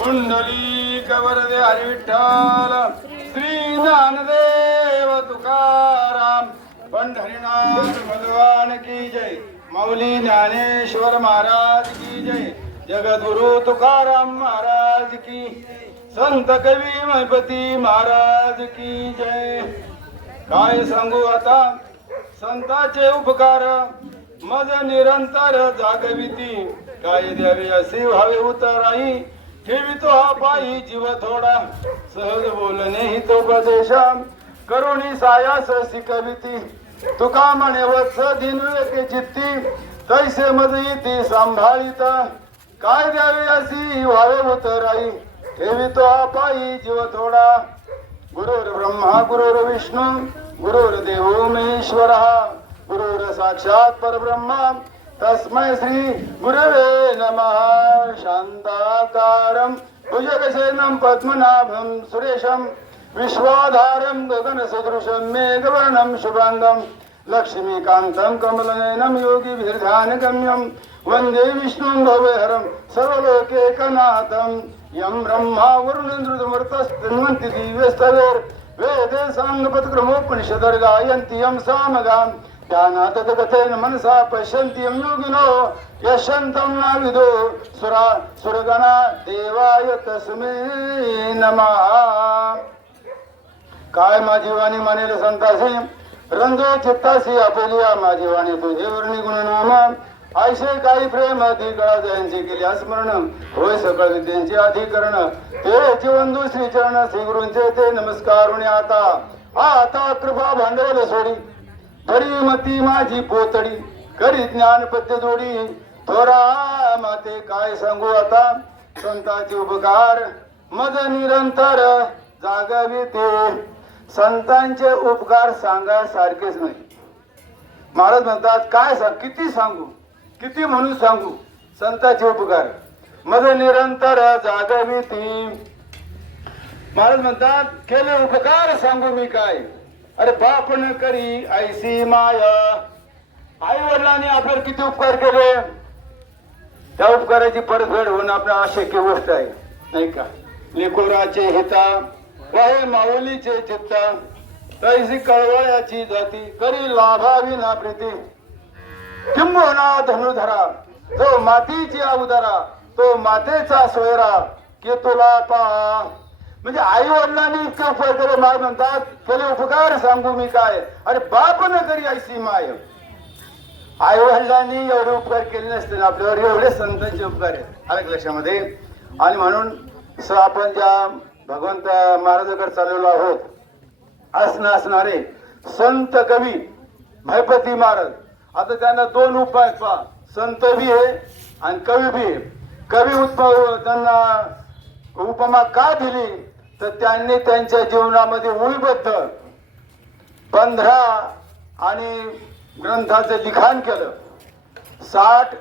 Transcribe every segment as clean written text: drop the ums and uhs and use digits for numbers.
पुंडलिक वरदे हरी विठ्ठल श्री ज्ञानदेव तुकाराम पंढरीनाथ भगवान की जय माऊली ज्ञानेश्वर महाराज की जय जगद्गुरु तुकाराम महाराज की संत कवी महपती महाराज की जय। काय सांगू आता संतांचे उपकार मज निरंतर जागविती काय द्यावे असे व्हावे उतराई ठेवितो हा पायी जीव थोडा सहज बोलणे हितोपदेशा करुणी सायास शिकविती तुका म्हणे वत्स दिनवे चित्ती तैसे मज येते सांभाळीत काय द्यावे अशी व्हावे उतराई ठेवितो हा पायी जीव थोडा गुरुर् ब्रह्मा गुरुर् विष्णू गुरुर्देवो महेश्वरः गुरुर् साक्षात परब्रह्मा तस्मै श्री गुरवे नमः। शांताकारं भुजगशयनं पद्मनाभं सुरेशं विश्वाधारं गगनसदृशं मेघवर्णं शुभांगं लक्ष्मीकान्तं कमलनयनं योगिभिर्ध्यानगम्यं वन्दे विष्णुं भवहरं सर्वलोकैकनाथं यं ब्रह्मा वरुणेन्द्रमरुतस्तन्वन्ति दिव्यस्तवेर् वेदे साङ्गपदक्रमोपनिषदर् गायन्ति यं सामगां ध्यानात् कथेन मनसा पश्यन्ति यं योगिनो यशन्तं नाविदो सुरगणा देवाय तस्मै नमः। काय माझी वाणी मानेल संतासी रंजो चित्तासी आपेलिया माझी वाणी तुझे वर्णी गुणनाम ऐसे काही प्रेम अधिकळा जयांचे केले स्मरण होय सकळ विद्यांचे अधिकरण ते चिवंदू श्री चरण श्री गुरूंचे ते नमस्कार आता कृपा भांडवल सोडी धरी मती माझी पोतडी करी ज्ञान पद्य जोडी थोरा माते काय सांगू आता संतांचे उपकार मज निरंतर जागविते संतांचे उपकार सांगा सारखेच नाही। महाराज म्हणतात काय किती सांगू किती म्हणून सांगू संतांचे उपकार मज निरंतर जागविती। महाराज म्हणतात केले उपकार सांगू मी काय अरे बाप न करी ऐसी माया आई वडिलांनी आपल्याला किती उपकार केले त्या उपकाराची परतफेड होणं आपल्या अशक्य गोष्ट आहे नाही का। लेकोराचे हिता वाहे माऊलीचे चित्ता तैसी कळवळ्याची जाती करी लाभावी ना प्रीती किंबहुना धनुधरा जो मातीची अवतारा तो मातेचा सोयरा की तुला पा म्हणजे आई वडिलांनी इतके उपकार केले माय म्हणतात केले उपकार सांगू मी काय अरे बाप न करी ऐसी माय आई वडिलांनी एवढे उपकार केले नसते ना आपल्यावर एवढे संतांचे उपकार आहेत आले लक्षामध्ये। आणि म्हणून आपण ज्या भगवंत महाराजाकडे चाललेलो आहोत असणारे संत कवी भयपती महाराज आता त्यांना दोन उपाय पहा संत बी आहे आणि कवी बी आहे। कवी त्यांना उपमा का दिली तर त्यांनी त्यांच्या जीवनामध्ये ओळीबद्ध 15 आणि ग्रंथाचं लिखाण केलं 60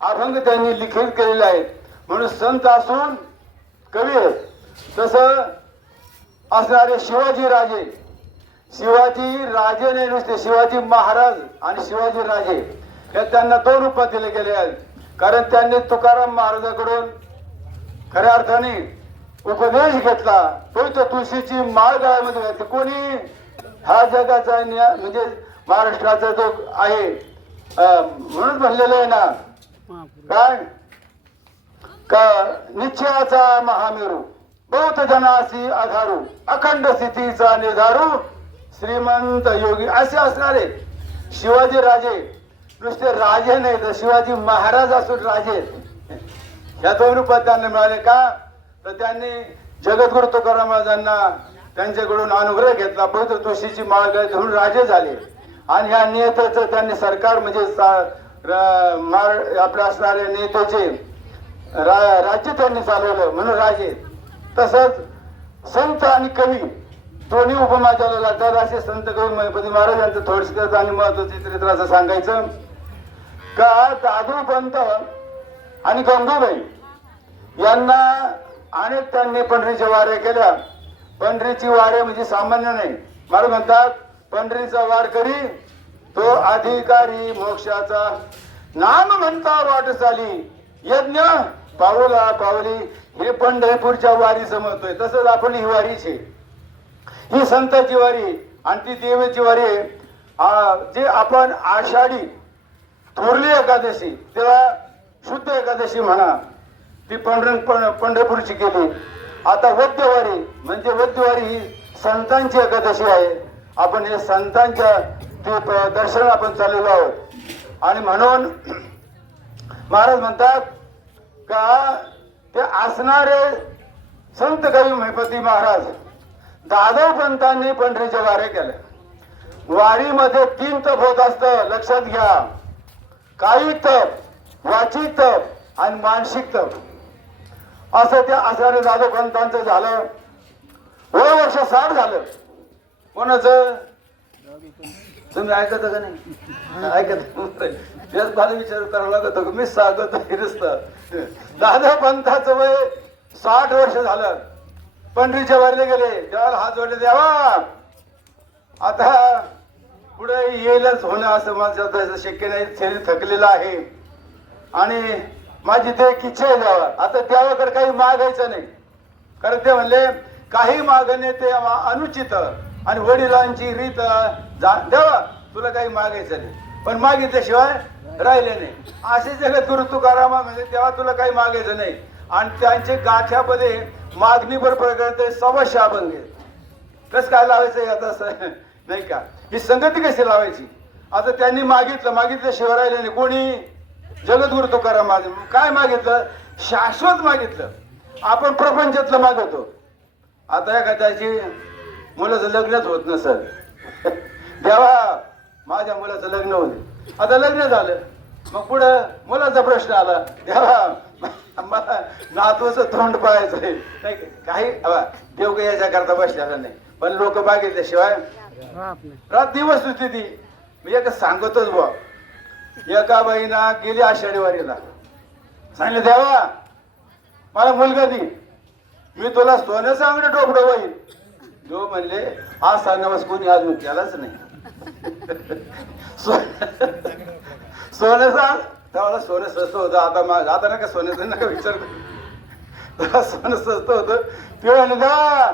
अभंग त्यांनी लिखित केलेले आहेत म्हणून संत असून कवी आहेत। तसं असणारे शिवाजी राजे नाही नुसते शिवाजी महाराज आणि शिवाजी राजे हे त्यांना दोन रूपात दिले गेले आहेत कारण त्यांनी तुकाराम महाराजांकडून खऱ्या अर्थाने उपदेश घेतला तो तुळशीची माळ गळ्यामध्ये घातली कोणी हा जगाचा म्हणजे महाराष्ट्राचा जो आहे म्हणून म्हणलेलं आहे ना काय का निश्चयाचा महामेरू बहुत जनासी आधारू अखंड स्थितीचा निर्धारू श्रीमंत योगी असे असणारे शिवाजी राजे नुसते राजे नाही तर शिवाजी महाराज असून राजे या दोन रूपात त्यांना मिळाले का तर त्यांनी जगद्गुरु तुकाराम महाराजांना त्यांच्याकडून अनुग्रह घेतला पवित्र तुळशीची माळ गळ्यात घालून राजे झाले आणि ह्या नेत्याचं त्यांनी सरकार म्हणजे आपल्या असणाऱ्या नेत्याचे राज्य त्यांनी चालवलं म्हणून राजे। तसंच संत आणि कवी दोन्ही उपमा चालू लागतात असे संत कवी महपती महाराज यांचं थोडक्यात आणि महत्वाचं चरित्राचं सांगायचं का दादू पंत आणि गंगूबाई यांना अनेक त्यांनी पंढरीच्या वाऱ्या केल्या। पंढरीची वारे म्हणजे सामान्य नाही महाराज म्हणतात पंढरीचा वार करी तो अधिकारी मोक्षाचा, नाम म्हणता वाटचाली यज्ञ पाऊला पावली. हे पंढरपूरच्या वारी समजतोय. तसंच आपण ही वारीची, ही संतांची वारी आणि ती देवाची वारी आहे. जे आपण आषाढी थोरली एकादशी, त्याला शुद्ध एकादशी म्हणा, ती पंढरपूरची केली. आता वद्यवारी म्हणजे वद्यवारी ही संतांची एकादशी आहे. आपण हे संतांच्या ते दर्शन आपण चाललेलो आहोत. आणि म्हणून महाराज म्हणतात का ते असणारे संत कवी महिपती महाराज दादव पंतांनी पंढरीच्या वाऱ्या केल्या. वारीमध्ये 3 तप होत असतं, लक्षात घ्या. कायिक तप, वाचिक तप आणि मानसिक तप. असं त्या असणारे दादव पंतांचं झालं. वय वर्ष 60 झालं. कोणाचं तुम्ही ऐकत का नाही? ऐकत मला विचार करावा लागत. मी सांगत फिरस्त दादा पंथाचं वय 60 वर्ष झालं. पंढरीच्या वारीला गेले, देवाला हात जोडले, देवा आता पुढे येईलच होणं असं माझं शक्य नाही. शरीर थकलेलं आहे आणि माझी ते एक इच्छा आहे देवा. आता देवाकडे काही मागायचं नाही, कारण ते म्हणले काही मागणे ते अनुचित आणि वडिलांची रीत. देवा तुला काही मागायचं नाही, पण मागितल्याशिवाय राहिले नाही. असे जगद्गुरु तुकाराम म्हणजे तेव्हा तुला काही मागायचं नाही. आणि त्यांचे गाथ्यामध्ये मागणीवर प्रकरण सवश्य अभंग. कस काय लावायचं आता नाही का? ही संगती कशी लावायची? आता त्यांनी मागितल्याशिवाय राहिले नाही. कोणी? जगद्गुरु तुकाराम महाराज. काय मागितलं? शाश्वत मागितलं. आपण प्रपंचातलं मागवतो. आता एखाद्याची मुलाचं लग्नच होत नसल, देवा माझ्या मुलाचं लग्न होते. आता लग्न झालं, मग पुढं मुलाचा प्रश्न आला, देवा मला नातवाचं तोंड पाहायचं नाही. काही देव काही याच्या करता बसलेला नाही, पण लोक मागितल्याशिवाय रात दिवस होती ती. मी एक सांगतोच बुवा. एका बाईना गेली आषाढी वारीला, सांगितलं देवा मला मुलगा दे, मी तुला सोन्याचं अंगड टोपडं होईल. देव म्हणले हा सांगण्यास कोणी अजून केलाच नाही. सोन्याचा त्याला सोनं स्वस्त होतं. आता नका सोन्याचं नका विचार, सोनं स्वस्त होतं. ते म्हणले द्या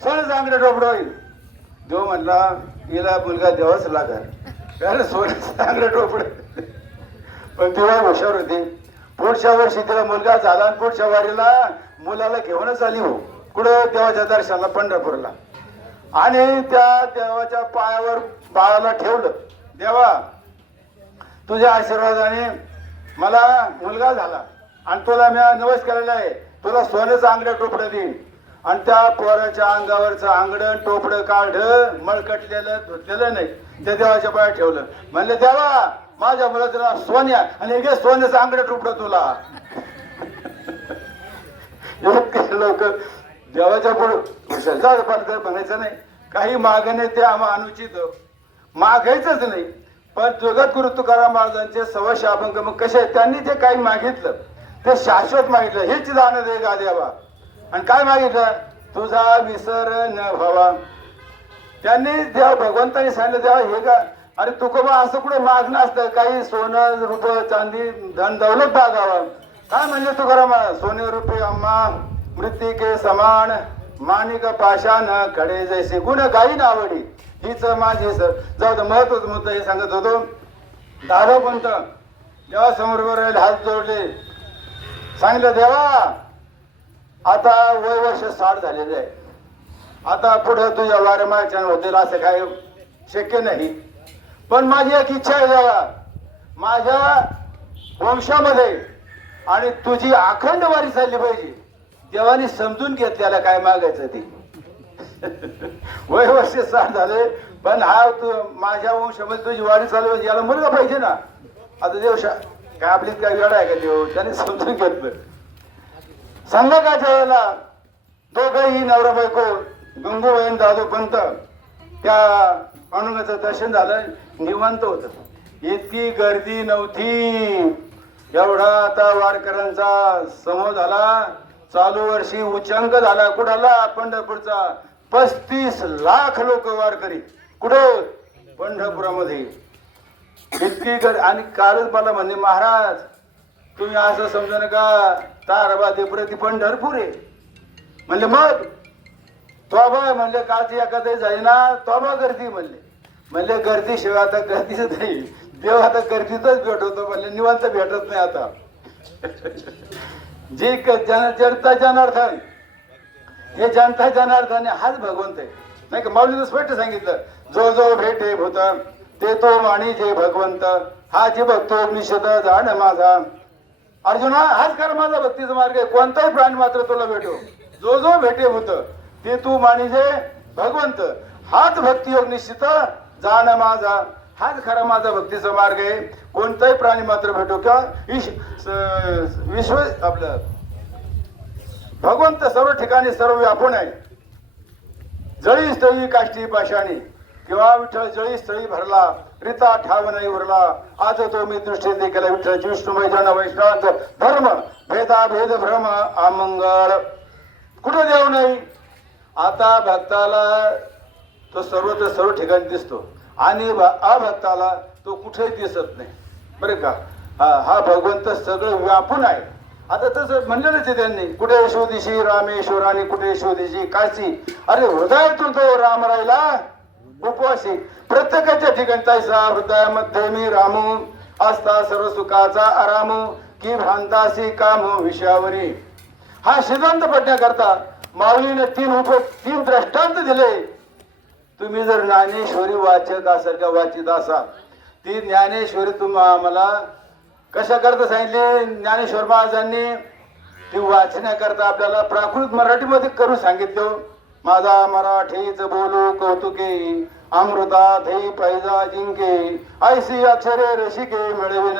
सोन्याचं अंगड टोपडं होईल. देव म्हणला हिला मुलगा द्यावाच लागल, कारण सोन्याचं अंगड टोपडं. पण तेव्हा हुशार होती. पुढच्या वर्षी तिला मुलगा झाला आणि पुढच्या वारीला मुलाला घेऊनच आली. हो कुठं? देवाच्या दर्शनाला पंढरपूरला. आणि त्या देवाच्या पायावर बाळाला ठेवलं. देवा तुझ्या आशीर्वादाने मला मुलगा झाला आणि तुला मी नवस केलेला आहे, तुला सोन्याचं अंगड टोपडं देईन. आणि त्या पोराच्या अंगावरचं अंगडं टोपडं काढलं, मळकटलेलं धुतलेलं नाही, त्या देवाच्या पायात ठेवलं. म्हणले देवा माझ्या मुलाचं नाव सोन्या आणि हे सोन्याचं अंगडं टोपडं तुला. लोक देवाच्या पुढे म्हणायचं नाही. काही मागणे ते आम्हा अनुचित मागायचंच नाही. पण जगद्गुरु तुकाराम महाराजांचे सवश्य अभंग मग कसे? त्यांनी जे काही मागितलं ते शाश्वत मागितलं. हेच जाणं दे गा देवा. आणि काय मागितलं? तुझा विसर न व्हावा. त्यांनी देव भगवंतांनी सांगितलं देवा हे का? अरे तुकोबा असं कुठे मागणं असतं? काही सोनं रूप चांदी धन दौलत बागावा. काय म्हणले तुकाराम? सोने रुपये अम्मा मृत्तिके समान, माणिक पाषाण खडे जैसे, गुण गाई नावडी हीच माझी सर. जाऊ दे, महत्वाचं मुद्दा हे सांगत होतो. दादा पंत देवा समोर राहिले, हात जोडले, सांगितलं देवा आता वय वर्ष 60 झालेले आहे, आता पुढे तुझ्या वारमाच्या होतील असं काही शक्य नाही. पण माझी एक इच्छा आहे देवा, माझ्या वंशामध्ये आणि तुझी अखंड वारी चालली पाहिजे. देवानी समजून घेतल्याला काय मागायचं ते. वय वर्ष 60 झाले, पण हा तू माझ्या वंशामध्ये तुझी वारी चालू पाहिजे, याला मुलगा पाहिजे ना. आता देव काय आपली काय वेळ आहे का? देव त्याने समजून घेतलं. संध्याकाळच्या वेळेला दोघंही नवरा बायको गंगूबाई दादू पंत त्या पांडुरंगाचं दर्शन झालं, निवांत होत. इतकी गर्दी नव्हती. एवढा आता वारकऱ्यांचा समूह झाला. चालू वर्षी उच्चांक झाला कुणाला? पंढरपूरचा 35 लाख लोक वारकरी. कुठं? पंढरपुरामध्ये. आणि कालच मला म्हणले महाराज तुम्ही असं समजा नका ताराबादी प्रति पंढरपूर आहे. म्हणले मग तोबा म्हणले कालची एखादी झाली ना तोबा गर्दी म्हणले गर्दी शिवाय आता गर्दीच नाही. देव आता गर्दीतच भेटवतो म्हणले निवांत भेटत नाही आता. जे जनता जनार्दन हे जनता जनार्दन हाच भगवंत आहे नाही का. माऊलीनं स्पष्ट सांगितलं जो जो भेटे भूत ते तो माणी जे भगवंत हा जे भक्तो निषेध जाण माझा. अर्जुना हाच खरा माझा भक्तीचा मार्ग आहे. कोणताही प्राणी मात्र तुला भेटो जो जो भेटे भूत ते तू माणी जे भगवंत हाच भक्तियोग निश्चित जाण माझा. हाच खरा माझा भक्तीचा मार्ग आहे. कोणताही प्राणी मात्र भेटो किंवा विश्व आपलं भगवंत सर्व ठिकाणी सर्व व्यापून आहे. जळी स्थळी काष्टी पाषाणी किंवा विठ्ठल जळी स्थळी भरला रिता ठाव नाही उरला. आज तो मी दृष्टी देखील विठ्ठल विष्णुमय जन वैष्णवांच धर्म भेदा भेद भ्रम अमंगळ कुठं देव नाही. आता भक्ताला तो सर्व ठिकाणी दिसतो आणि अभक्ताला तो कुठेही दिसत नाही बरं का. हा भगवंत सगळं व्यापून आहे. आता तसं म्हणलेलंच आहे त्यांनी कुठे शोधिशी रामेश्वर आणि कुठे शोधिशी काशी. अरे हृदयातून तो राम राहिला उपवासी. प्रत्येकाच्या ठिकाणी तैसा हृदयामध्ये मी रामू असता सर्व सुखाचा आरामू की भ्रांतासी काम विषयावरी. हा सिद्धांत पडण्याकरता माऊलीने तीन दृष्टांत दिले. तुम्ही जर ज्ञानेश्वरी वाचक असाल का वाचित असाल ती ज्ञानेश्वरी तुम्ही आम्हाला कशा करता सांगितले. ज्ञानेश्वर महाराजांनी ती वाचण्याकरता आपल्याला प्राकृत मराठीमध्ये करून सांगितलं. माझा मराठीच बोलू कौतुके अमृता धै पैजा जिंके ऐसी अक्षरे रसिके मिळविन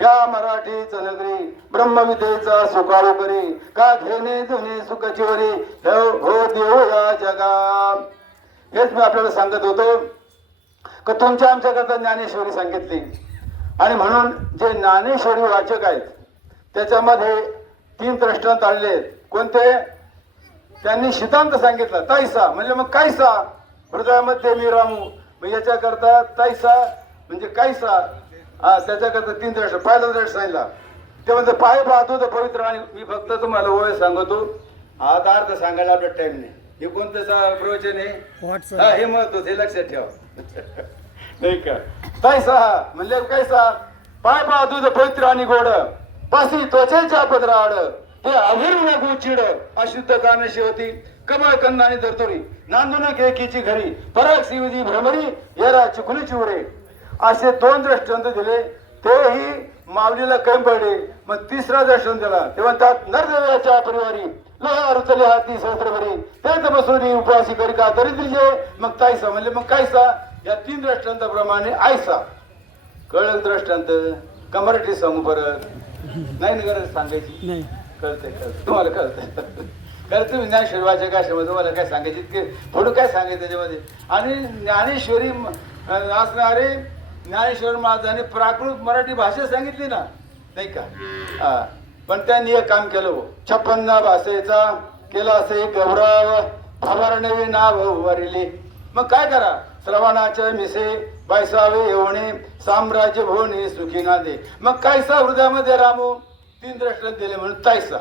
या मराठीच नगरी ब्रह्मविद्येचा सुकाळू करी का घेणे जुने सुखचिवरी हो देव या जगा. हेच मी आपल्याला सांगत होतो का तुमच्या आमच्याकरता ज्ञानेश्वरी सांगितली. आणि म्हणून जे ज्ञानेश्वरी वाचक आहेत त्याच्यामध्ये 3 दृष्टांत आणले. कोणते. त्यांनी सिद्धांत सांगितला तैसा म्हणजे मग कायसा हृदयामध्ये मी रामू. मग याच्याकरता तैसा म्हणजे कायसा त्याच्याकरता 3 दृष्ट. पहिला दृष्ट सांगितला ते म्हणजे पाय पाहतो तर पवित्र. आणि मी फक्त तुम्हाला ओळ सांगतो आता अर्थ सांगायला आपला टाइम नाही. हे कोणतं प्रवचन आहे हे महत्वाचं हे लक्षात ठेवा नाही का. तैसा म्हणजे कैसा पाय पाहतो तर पवित्र आणि गोड पासी त्वचेच्या पदराड ते अभिरुण गोचिड अशुद्ध कानशी होती कमळ कन्नाने धरतोरी नांदून केकीची घरी पराग शिवजी भ्रमरी येरा चिकुली चिवरे. असे 2 दृष्टांत दिले. तेही माऊलीला कमी पडले. मग 3रा दृष्टांत दिला ते म्हणतात नरदेवाच्या परिवारी लोहा रुचले हाती सहस्रभरी तेच बसवली उपवासी करी का दरिद्रीचे. मग ताईसा म्हणजे मग कायसा. या 3 दृष्टांताप्रमाणे आयसा. कळलं दृष्टांत का मराठी सांगू परत नाही गरज सांगायची नाही. कळते तुम्हाला कळतं तुम्ही ज्ञानेश्वरी वाचक असल्यामुळे तुम्हाला काय सांगायची इतके थोडं काय सांगायचं त्याच्यामध्ये. आणि ज्ञानेश्वरी असणारे ज्ञानेश्वर महाराजांनी प्राकृत मराठी भाषा सांगितली ना नाही का. पण त्यांनी एक काम केलं हो 56 भाषेचा केला असे गौरव भवारणवी नाव वरिले. मग काय करा श्रवणाच्या मिसे बैसावे येवणे साम्राज्य भोवणे सुखी नादे. मग कायसा हृदयामध्ये रामू 3 दृष्टांत दिले म्हणून तायसा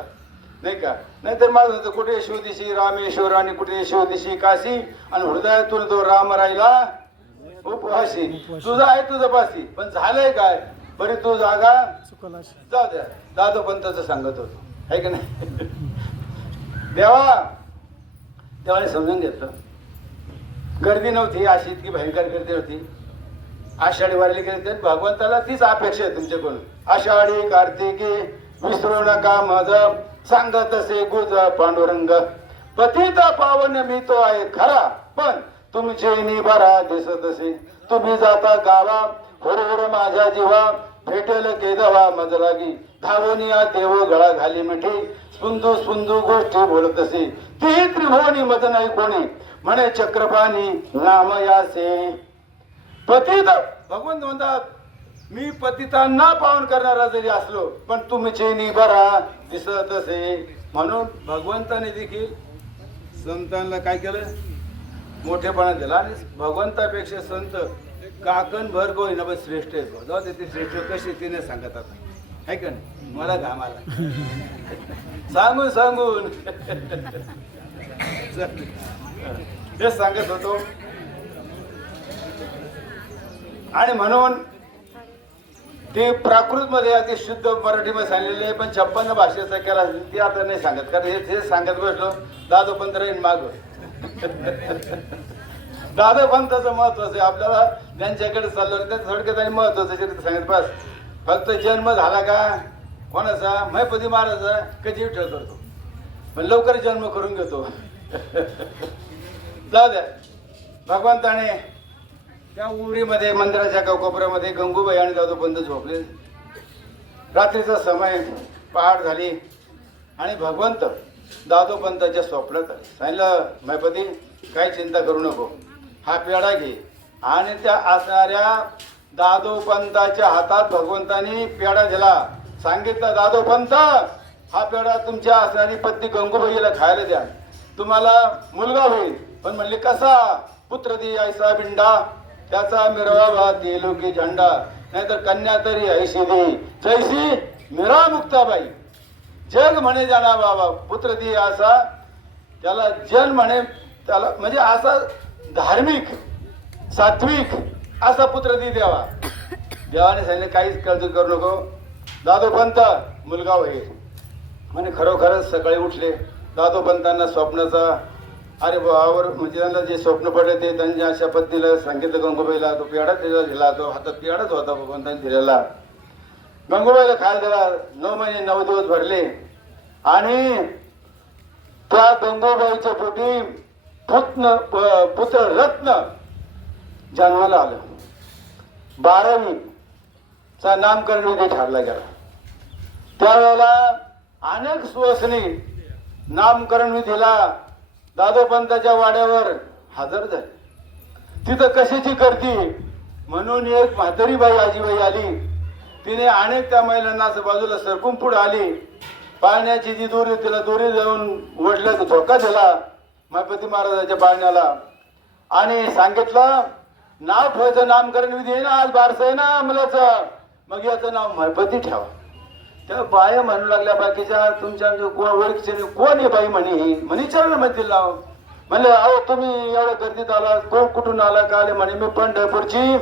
नाही का. नाहीतर माझं होतं कुठे शोधिशी रामेश्वर आणि कुठे शोधिशी काशी आणि हृदयातून तो राम राहिला उपवासी. तुझा आहे तुझं पासी पण झालंय काय बरी तू जागा जाऊ द्या. दादो पंताचं सांगत होतो आहे का नाही. देवाने समजून घेतलं. गर्दी नव्हती अशी इतकी भयंकर गर्दी होती. आषाढी वारीला गेले भगवंताला तीच अपेक्षा आहे तुमच्याकडून. आषाढी कार्तिकी विसरू नका माझ सांगत असे गुज पांडुरंग पतित पावन मी तो आहे खरा पण तुमचे निबारा दिसत असे. तुम्ही जाता गावा होर माझ्या जीवा भेटेल केदवा मज लागी धावनिया देव गळा घाली मिठी सुंदू सुंदू गोष्टी बोलत असे. ती त्रिभुवनी मज नाही कोणी म्हणे चक्रपाणी नाम यासे. पतित भगवंत म्हणतात मी पतितांना पावन करणारा जरी असलो पण तुमचे निबारा दिसत असे. म्हणून भगवंताने देखील संतांना काय केलं मोठेपणा दिला. आणि भगवंतापेक्षा संत काकण भर गो ना बस श्रेष्ठ आहे गो. जाऊ दे ते श्रेष्ठ कशी तिने सांगतात आहे का नाही. मला घाम आला सांगून सांगून हेच सांगत होतो. आणि म्हणून ते प्राकृत मध्ये अति शुद्ध मराठीमध्ये सांगलेले आहे, पण 56 भाषेचा केला ते आता नाही सांगत, कारण हे सांगत बसलो दादोपंत राहील माग. दादोपंताचं महत्वाचं आहे आपल्याला, ज्यांच्याकडे चाललं त्या थोडक्यात आणि महत्वाचं चरित्र सांगत बस. फक्त जन्म झाला का कोणाचा मैपती महाराजा कधी विठ्ठल करतो, पण लवकर जन्म करून घेतो. जाऊ द्या. भगवंताने त्या उरीमध्ये मंदिराच्या कोपऱ्यामध्ये गंगूबाई आणि दादोपंत झोपले. रात्रीचा समय पहाट झाली आणि भगवंत दादोपंताच्या स्वप्नात आले. सांगितलं मैपती काही चिंता करू नको, हा पेढा घे. आणि त्या असणाऱ्या दादोपंताच्या हातात भगवंतानी पेढा दिला. सांगितलं दादोपंत हा पेढा तुमच्या असणारी पत्नी गंगूबाईला खायला द्या, तुम्हाला मुलगा होईल. पण म्हणले कसा? पुत्र दे ऐसा बिंडा, त्याचा मिरवा तेलोकी झंडा, नाहीतर कन्या तरी ऐशी दे जैसी मिरा मुक्ताबाई. जग म्हणे जाना बाबा पुत्र दे असा, त्याला जन म्हणे त्याला म्हणजे असा धार्मिक सात्विक असा पुत्र दे द्यावा. देवाने सांगितले काहीच काळजी करू नको, दादोपंत मुलगा होईल. म्हणे खरोखरच सकाळी उठले. दादोपंतांना स्वप्नाचा अरे बावर म्हणजे त्यांना जे स्वप्न पडले ते त्यांच्या अशा पत्नीला सांगितलं गंगूबाईला. तो पेढा त्याला दिला, तो हातात पेढाच होता भगवंतांनी दिलेला. गंगूबाईला खायला दिला. 9 महिने 9 दिवस भरले आणि त्या गंगूबाईच्या पोटी पुत्र रत्न जन्माला आलं. 12वीचा नामकरण विधी ठरला गेला. त्यावेळेला अनेक सुवासिनी नामकरण विधीला दादोपंताच्या वाड्यावर हजर झाली. तिथं कशाची गर्दी म्हणून एक म्हातारी बाई आजीबाई आली. तिने अनेक त्या महिलांना असं बाजूला सरकून पुढे आली. पाळण्याची जी दोरी तिला दोरी जाऊन ओढल्याचा धोका दिला मायपती महाराजाच्या पाळण्याला आणि सांगितलं नाव ठेवायचं, नामकरण विधी आहे ना, आज बारसं आहे ना मुलाचं, मग याचं नाव मायपती ठेवा. त्या बाया म्हणू लागल्या बाकीच्या तुमच्या ओळखीचे कोण आहे बाई म्हणे ही म्हणे विचारलं म्हणतील नाव. म्हणले अहो तुम्ही एवढ्या गर्दीत आला, कोण कुठून आला का आले म्हणे मी पंढरपूरची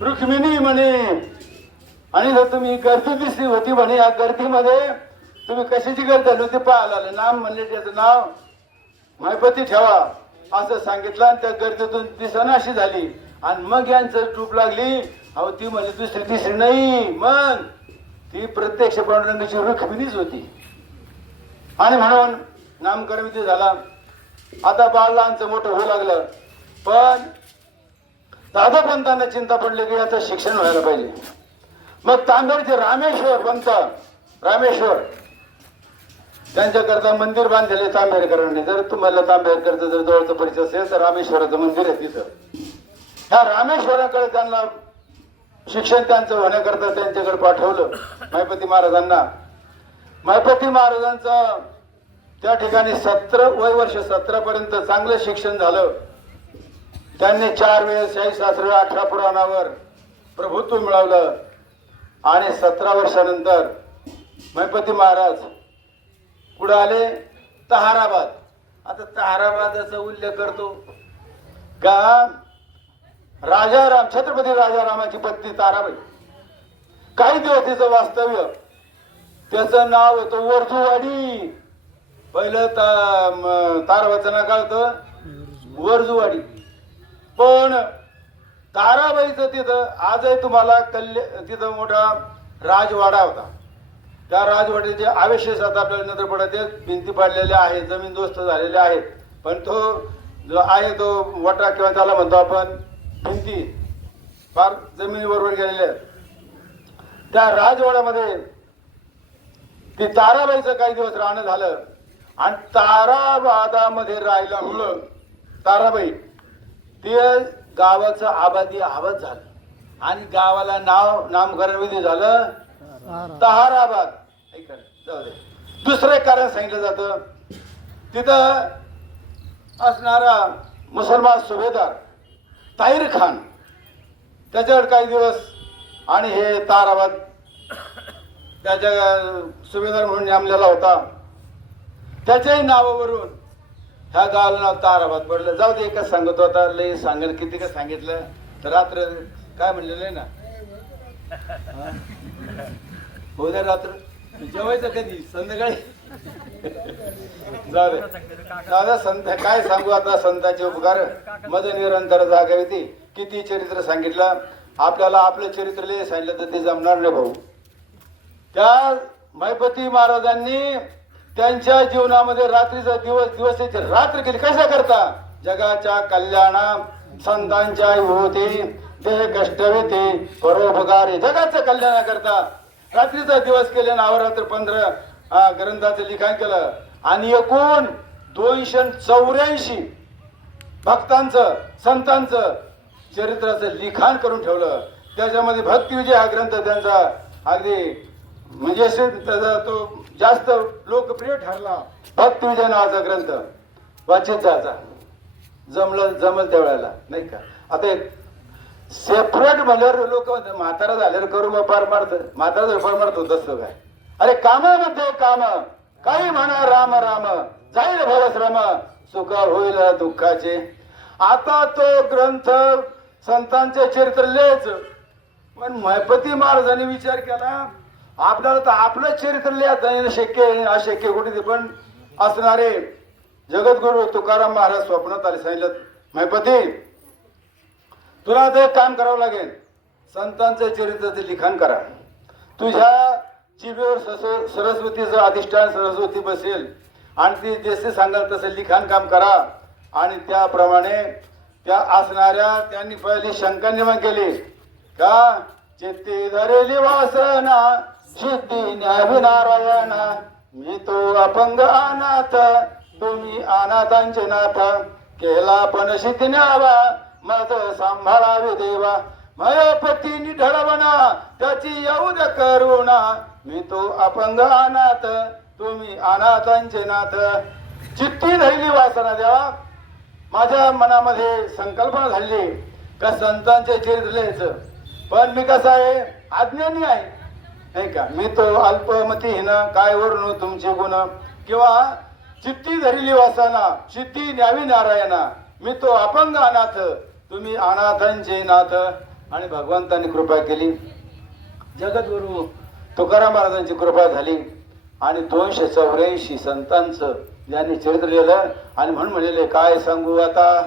रुक्मिणी म्हणे, आणि जर तुम्ही गर्दी दिसली होती म्हणे या गर्दीमध्ये तुम्ही कशाची गर्दी झाली होती पाहायला आले. नाम म्हणले त्याचं नाव मायपती ठेवा असं सांगितलं आणि त्या गर्दीतून दिसनाशी झाली. आणि मग यांचं टूप लागली. अहो ती म्हणजे दुसरी तिसरी नाही, मग ती प्रत्यक्ष पांडुरंगाची रुक्मिणीच होती. आणि म्हणून नामकरण विधी झाला. आता बाळ लहानचं मोठं होऊ लागलं. पण दादोपंतांना चिंता पडली की याचं शिक्षण व्हायला पाहिजे. मग तांबेडचे रामेश्वर पंत रामेश्वर त्यांच्याकरता मंदिर बांधलेले तांबेडकरांनी. जर तुम्हाला तांबेडकरचं जर जवळचं परिचय असेल तर रामेश्वराचं मंदिर आहे तिथं. ह्या रामेश्वराकडे त्यांना शिक्षण त्यांचं होण्याकरता त्यांच्याकडे पाठवलं मायपती महाराजांना. मायपती महाराजांचं त्या ठिकाणी 17 वर्ष 17 पर्यंत चांगलं शिक्षण झालं. त्यांनी 4 वेळेस शास्त्र 18 पुराणावर प्रभुत्व मिळवलं. आणि 17 वर्षानंतर मायपती महाराज पुढे आले ताहाराबाद. आता ताहाराबादाचा उल्लेख करतो का राजाराम छत्रपती राजारामाची पत्नी ताराबाई. काही दिवस तिचं वास्तव्य, त्याचं नाव होतं वर्जुवाडी. पहिलं ताराबाईचं नाव काय होतं? वर्जुवाडी. पण ताराबाईचं तिथं आजही तुम्हाला तिथं मोठा राजवाडा होता. त्या राजवाड्याचे अवशेष आता आपल्याला नजर पडते. भिंती पाडलेल्या आहेत, जमीनदोस्त झालेल्या आहेत, पण तो जो आहे तो वटा किंवा त्याला म्हणतो आपण भिंती फार जमिनीबरोबर गेलेल्या आहेत. त्या राजवाड्यामध्ये ती ताराबाईचं काही दिवस राहणं झालं. आणि ताराबादामध्ये राहिल्यामुळं ताराबाई ते गावाचं आबादी आवाज झालं आणि गावाला नामकरण विधी झालं ताहाराबाद. जाऊ दे. दुसरं एक कारण सांगितलं जातं, तिथं असणारा मुसलमान सुभेदार ताहिर खान त्याच्यावर काही दिवस आणि हे ताराबाद त्याच्या सुभेदार म्हणून नेमलेला होता. त्याच्याही नावावरून ह्या गावाला नाव ताराबाद पडलं. जाऊ दे, एकच सांगत होता, लय सांगेल किती का सांगितलं तर रात्र काय म्हणलेलं आहे ना, उद्या रात्र जेवायचं कधी संध्याकाळी. जाऊ दे दादा, संत काय सांगू आता, संतांचे उपकार मज निरंतर जागावी. किती चरित्र सांगितलं आपल्याला, आपलं चरित्र लिहि सांगितलं तर ते जमणार नाही भाऊ. त्या मैपती महाराजांनी त्यांच्या जीवनामध्ये रात्रीचा दिवस, दिवसाची रात्र केली. कशा करता? जगाच्या कल्याणा संतांच्या होते देह कष्टवेते परोपकारी, जगाचं कल्याणा करता रात्रीचा दिवस केले ना, अवरात्र 15 ग्रंथाचं लिखाण केलं आणि एकूण 284 भक्तांचं संतांचं चरित्राचं लिखाण करून ठेवलं. त्याच्यामध्ये भक्तिविजय हा ग्रंथ त्यांचा अगदी म्हणजे त्याचा तो जास्त लोकप्रिय ठरला. भक्तिविजय नावाचा ग्रंथ वाचित जायचा, जमल त्यावेळेला नाही का. आता सेपरेट म्हणल्यावर लोक म्हातारा झाल्यावर करू पार मारत, म्हातारा जर पार मारत होत असतो काय. अरे कामामध्ये काम, काही म्हणा राम राम, जाईल भवश्रम सुख होईल दुःखाचे. आता तो ग्रंथ संतांचे चरित्र लिहायचं, पण मैपती महाराजांनी विचार केला आपल्याला तर आपलं चरित्र लिहायचं शक्य आहे, अशक्य कुठे. पण असणारे जगद्गुरु तुकाराम महाराज स्वप्नात आले, सांगितलं मैपती तुला ते काम करावं लागेल, संतांचं चरित्राचे लिखाण करा. तुझ्या जिभेवर सरस्वतीचं अधिष्ठान सरस्वती बसेल आणि ती जसे सांगाल तसं लिखाण काम करा. आणि त्याप्रमाणे त्या असणाऱ्या त्यांनी पहिली शंका निर्माण केली का, चित्ती धरेली वासना सिद्धी न्यावी नारायणा, मी तो अपंग अनाथ तुम्ही अनाथांचे नाथ, केला पण सिद्धी न्यावा मज सांभाळावे देवा, मैपतीनी ढळवणा त्याची येऊ द्या करुणा, मी तो अपंग अनाथ तुम्ही अनाथांचे नाथ. चित्ती धरली वासना देवा, माझ्या मनामध्ये संकल्पना झाली का संतांचे चरित्र लिहायचं, पण मी कसा आहे अज्ञानी आहे नाही का. मी तो अल्पमतीहीन काय वरून तुमचे गुण, किंवा चित्ती धरली वासना सिद्धी न्यावी नारायणा, मी तो अपंग अनाथ तुम्ही अनाथांचे नाथ. आणि भगवंतांनी कृपा केली, जगद्गुरु तुकाराम महाराजांची कृपा झाली आणि 284 संतांचं ज्यांनी चरित्र लिहिलं. आणि म्हणून म्हणलेले काय सांगू आता,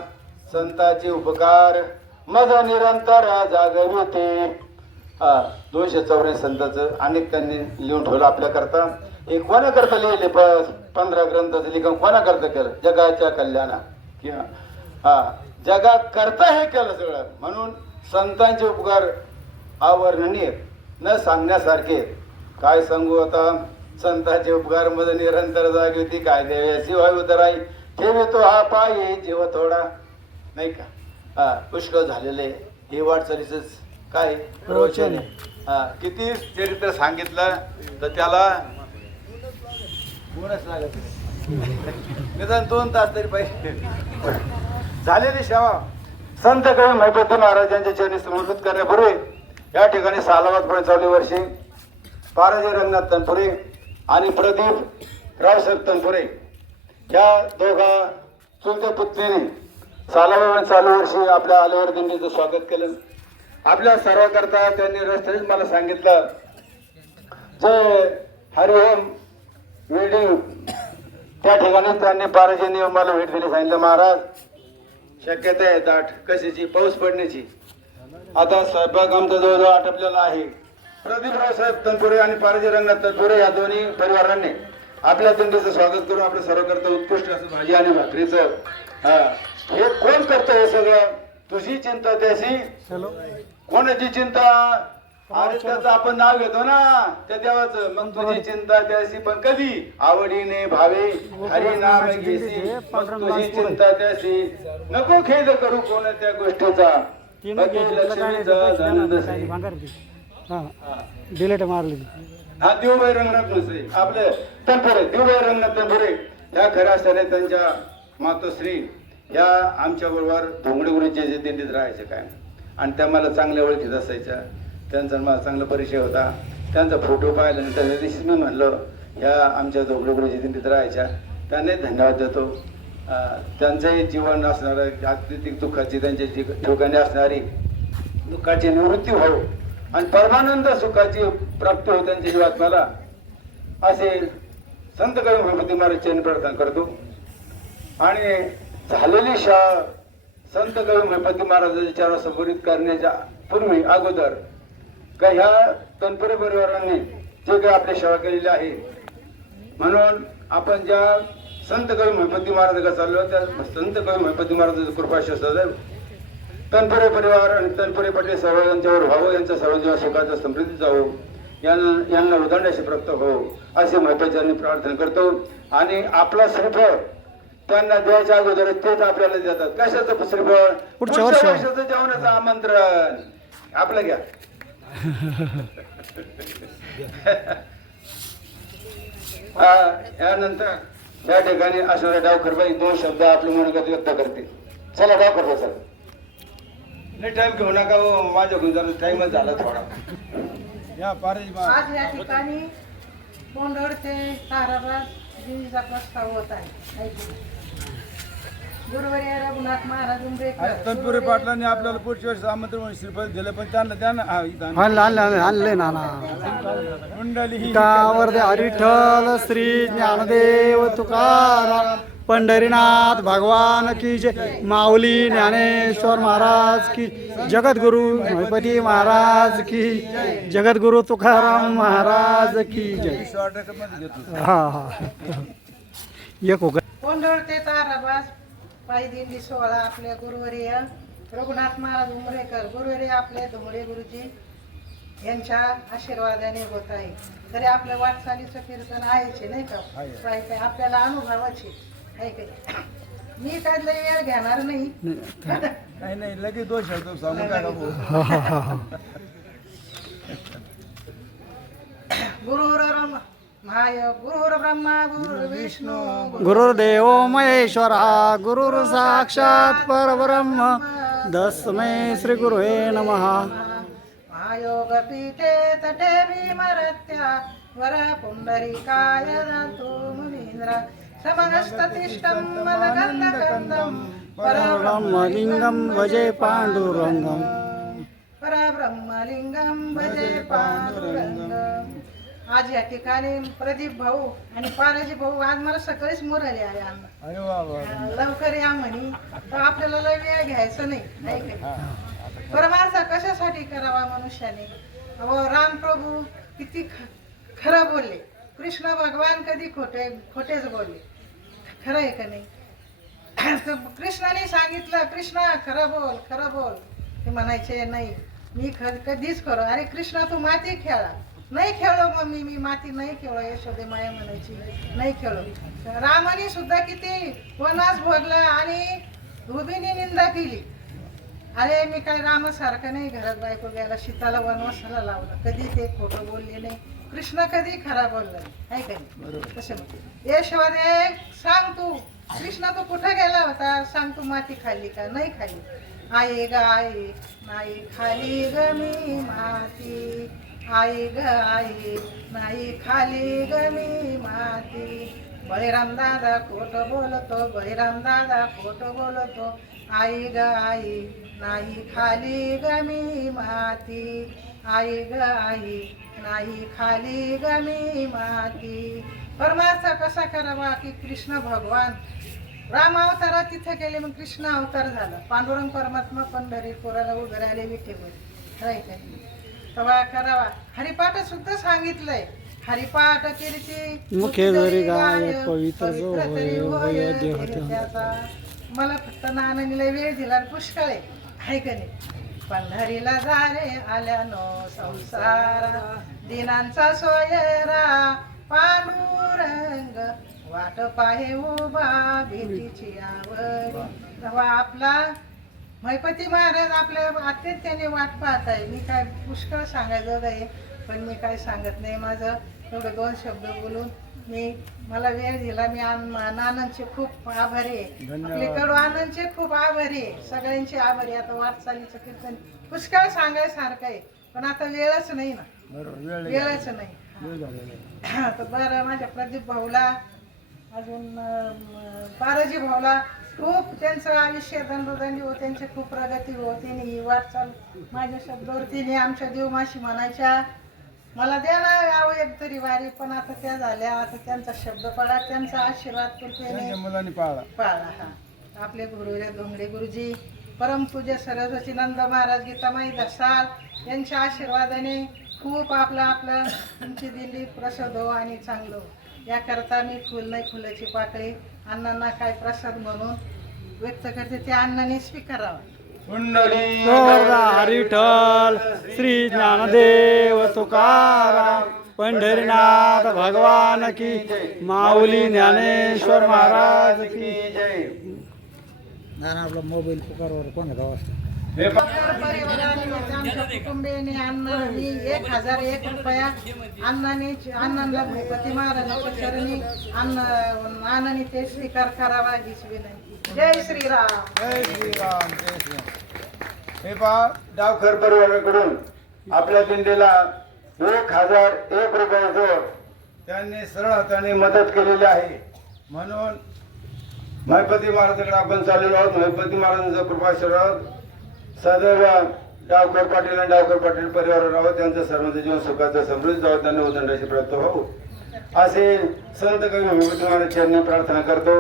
संतांचे उपकार मज निरंतर जागविते. 284 संतांचं अनेक त्यांनी लिहून ठेवलं आपल्याकरता. हे कोणाकरता लिहिले 15 ग्रंथाचं लिखाण कोणाकरता केलं, जगाच्या कल्याणा किंवा जगात करता हे केलं सगळं. म्हणून संतांचे उपकार अवर्णनीय, न सांगण्यासारखे. काय सांगू आता, संतांचे उपकार मध्ये निरंतर जागी होती, काय देवासी व्हावी उतराई, ठेवी तो हा पायी जीव थोडा नाही का. पुष्कळ झालेले हे वाटचालीच काय प्रवचन आहे. किती चरित्र सांगितलं तर त्याला गुणच लागत निदान 2 तास तरी पाहिजे. झालेली सेवा संत कवी मैपती महाराजांच्या चरणी समर्पित करण्यापूर्वी या ठिकाणी सालाबाद चालू वर्षी पाराजी रंगनाथ तनपुरे आणि प्रदीप रावसाहेब तनपुरे या दोघा चुलत्या पुतणीने सालाबाद चालू वर्षी आपल्या आलेवर दिंडीचं स्वागत केलं. आपल्या सर्वांकरता त्यांनी रस्त्यानेच मला सांगितलं, जे हरिओम वेडिंग त्या ठिकाणी त्यांनी पाराजींनी मला भेट दिली. सांगितलं महाराज शक्यता आहे दाट कशाची, पाऊस पडण्याची. आता स्वयंपाक आमचा जवळजवळ आटपलेला आहे. प्रदीपराव साहेब तनपुरे आणि पाराजी रंगनाथ तनपुरे या दोन्ही परिवारांनी आपल्या दिंडीचं स्वागत करून आपल्या सर्वकरता उत्कृष्ट असं भाजी आणि भाकरीचं हे कोण करतं हे सगळं. तुझी चिंता त्याशी, कोणाची चिंता, अरे त्याचं आपण नाव घेतो ना त्या देवाचं. मग तुझी चिंता त्याशी, पण कधी आवडीने भावे हरी नाम घेसी, मग तुझी चिंता त्याशी, नको खेद करू कोणत्या गोष्टीचा, डिलेट मारली. हा देवबाई रंगनाथ नसरे आपले तनपुरे, देवबाई रंगनाथ तनपुरे ह्या खऱ्या असताना त्यांच्या मातोश्री या आमच्या बरोबर धोंगडे गुरुचे दिंडीत राहायचे काय. आणि त्या मला चांगल्या ओळखीत असायच्या. त्यांचा मला चांगला परिचय होता. त्यांचा फोटो पाहिल्यानंतर त्या दिवशी मी म्हणलो ह्या आमच्या धोबळे गुरुजी तिथे राहायच्या, त्यांनाही धन्यवाद देतो. त्यांचंही जीवन असणारं आध्यात्मिक दुःखाची, त्यांच्या ठिकाणी असणारी दुःखाची निवृत्ती हो आणि परमानंद सुखाची प्राप्ती हो त्यांच्या जीवात मला, असे संत कवी भगवती महाराज चरणी प्रार्थना करतो. आणि झालेली शाळा संत कवी गणपती महाराजांच्या चरणावर संबोधित करण्याच्या पूर्वी अगोदर का ह्या तनपुरे परिवारांनी जे काही आपली सेवा केलेली आहे, म्हणून आपण ज्या संत कवी गणपती महाराजांकडे चाललो त्या संत कवी गणपती महाराजांची कृपा सदैव तनपुरे परिवार आणि तनपुरे पाटील सर्व यांच्यावर व्हावं, यांचा सर्व जीवन सुखाचा समृद्धी जावो, यांना उदाहरणाशी प्राप्त हो असे महत्वाची प्रार्थना करतो. आणि आपला श्रीफळ त्यांना द्यायच्या अगोदर तेच आपल्याला देतात. कशाचं श्रीफळ? पुढच्या वर्षाचं जेवणाचं आमंत्रण आपलं घ्या. यानंतर या ठिकाणी असणाऱ्या डावखरबाई 2 शब्द आपलं मनोगत व्यक्त करते. चला डावखरबा सर, नाही टाइम घेऊ नका हो, माझ्याकडून जरा टाइमच झाला थोडा. आज या ठिकाणी कोंढड ते ताराबाद देवीचा प्रस्ताव होत आहे. गुरुवर्य रघुनाथ महाराज उंबरेकर तनपुरे पाटलांनी आपल्याला पुढच्या वर्षी आमंत्रण श्रीफळ दिलं, पण त्यांना आणले नाना कुंडली कावर्धे हरिठल श्री ज्ञानदेव तुकाराम पंढरीनाथ भगवान की जय. माऊली ज्ञानेश्वर महाराज की, जगद्गुरु गणपती महाराज की, जगद्गुरु तुकाराम महाराज की जय. हा हा एक हो. कोंढड ते ताराबाद पायी दिंडी सोहळा आपले गुरुवर्य रघुनाथ महाराज उंबरेकर गुरुवर्य आपले धोंगडे गुरुजी यांच्या आशीर्वादाने होत आहे. तरी आपल्या वाटचालीचं कीर्तन आहेच नाही का, काय आपल्याला अनुभवाचे आहे काही. मी काय लय वेळ घेणार नाही. नाही लगेच 2 शब्द सांगू का? गुरुर ब्रह्मा गुरुर विष्णू गुरुर्देव महेश्वरा गुरुर साक्षात परब्रह्म तस्मै श्री गुरुवे नमः. महायोग पीठे तटे भीमरत्या वर पुंडरीकाय दन्तु मुनीन्द्र समगस्ततिष्ठं मदगन्धकन्दं परब्रह्मलिंगं भजे पांडुरंगम. परब्रह्मलिंगम भजे पांडुरंगम. आज या ठिकाणी प्रदीप भाऊ आणि पाराजी भाऊ आज मला सकाळीच मोराले आले. लवकर या म्हणी, तर आपल्याला लय वेळ घ्यायचं नाही. परमार्थ कशासाठी करावा मनुष्याने? राम प्रभू किती खरं बोलले, कृष्ण भगवान कधी खोटेच बोलले, खरं आहे का नाही? कृष्णाने सांगितलं कृष्णा खरं बोल, ते म्हणायचे नाही मी कधीच खरं. अरे कृष्णा तू माती खेळा, नाही खेळलो मम्मी, मी माती नाही खेळलो. यशोदे माया म्हणायची नाही खेळलो. रामाने सुद्धा किती वनवास भोगला आणि धोबीने निंदा केली. अरे मी काय रामासारखं नाही घरात बायको गेला, सीताला वनवासाला लावलं, कधी ते खोटं बोलले नाही. कृष्ण कधी खरा बोलला नाही का? तसं यशोदे सांग तू, कृष्ण तू कुठं गेला होता सांग, तू माती खाल्ली का? नाही खाल्ली. आई ग आई नाही खाली ग मी माती, आई ग आई नाही खाली ग मी माती. बळीराम दादा खोटं बोलतो, बळीराम दादा खोटं बोलतो. आई ग आई नाही खाली ग मी माती, आई ग आई नाही खाली ग मी माती. परमार्थ कसा करावा की कृष्ण भगवान राम अवतारात तिथे गेले, मग कृष्ण अवतार झाला. पांडुरंग परमात्मा पंढरीपुराला उभे राहिले विठेवर, राईट आहे. तेव्हा करावा. हरिपाठ सुद्धा सांगितलंय, हरिपाठ कीर्ती मुखे जरी गाय पवित्र जो होय देह त्याचा. मला फक्त नानानीला वेळ दिला पुष्कळ आहे का नाही? पंढरीला जारे आल्यानो संसारा, दिनांचा सोयरा पांडुरंग वाट पाहे उभा भीतीची आवड. तेव्हा आपला महिपती महाराज आपल्या आत्याने वाट पाहत आहे. मी काय पुष्कळ सांगायचं आहे, पण मी काय सांगत नाही. माझं एवढे 2 शब्द बोलून मला वेळ दिला. मी नानांचे खूप आभारी आहे. आपले कडू आनंदचे खूप आभारी आहे. सगळ्यांचे आभारी. आता वाटचालीचं कीर्तन पुष्कळ सांगायसारखं आहे, पण आता वेळच नाही ना, वेळच नाही. तर बरं, माझ्या प्रदीप भाऊला, अजून पारजी भाऊला खूप त्यांचं आयुष्य दंडोदंडी हो, त्यांची खूप प्रगती हो. त्यांनी ही वाटचाल माझ्या शब्दावर तिने आमच्या देवमाशी म्हणायच्या, मला द्या ना यावं एक तरी वारी, पण आता त्या झाल्या. आता त्यांचा शब्द पाळा, त्यांचा आशीर्वाद कृपेने मुलांनी पाळला. हा. आपले गुरुदेव धोंगडे गुरुजी, परमपूज्य सरस्वती नंद महाराज, गीतामाई दसाल यांच्या आशीर्वादाने खूप आपलं तुमची दिल्ली प्रसाद हो आणि चांगलं हो. याकरता मी फुल नाही फुलाची पाकळी अण्णांना काय प्रसाद म्हणून व्यक्त करते, त्या अण्णाने स्वीकारावा. विठ्ठल श्री ज्ञानदेव तुकाराम पंढरीनाथ भगवान की, माऊली ज्ञानेश्वर महाराज की जय. आपला मोबाईल पुकारवर कोण आहे? परिवाराने आमच्या कुटुंबियांनी अण्णांनी 1001 रुपया अण्णांना भूपती महाराजांच्या चरणी अण्णांनी ते स्वीकार करावा हीच विनंती. जय श्रीराम. जय श्रीराम. जय श्रीराम. हे पहा, डावखर परिवाराकडून आपल्या दिंडीला 1001 रुपयाचं त्यांनी सरळ हाताने मदत केलेली आहे. म्हणून महिपती महाराजांकडे आपण चाललेलो आहोत. महिपती महाराजांचा कृपाशीर्वाद सदैव डावकर पाटील आणि डावकर पाटील परिवारावर राहावं. त्यांचं सर्वांचं जीवन सुखाचं समृद्ध जावं, त्यांना उदंडाची प्राप्त व्हावं असे संत कवी महिपती महाराज यांनी प्रार्थना करतो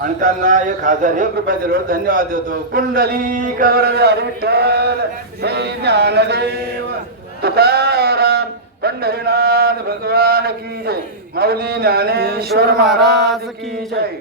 आणि त्यांना 1001 रुपये दिल्यावर धन्यवाद देतो. कुंडली कवरव्या विठ्ठल श्री ज्ञानदेव तुकाराम पंढरीनाथ भगवान की जय. माऊली ज्ञानेश्वर महाराज की जय.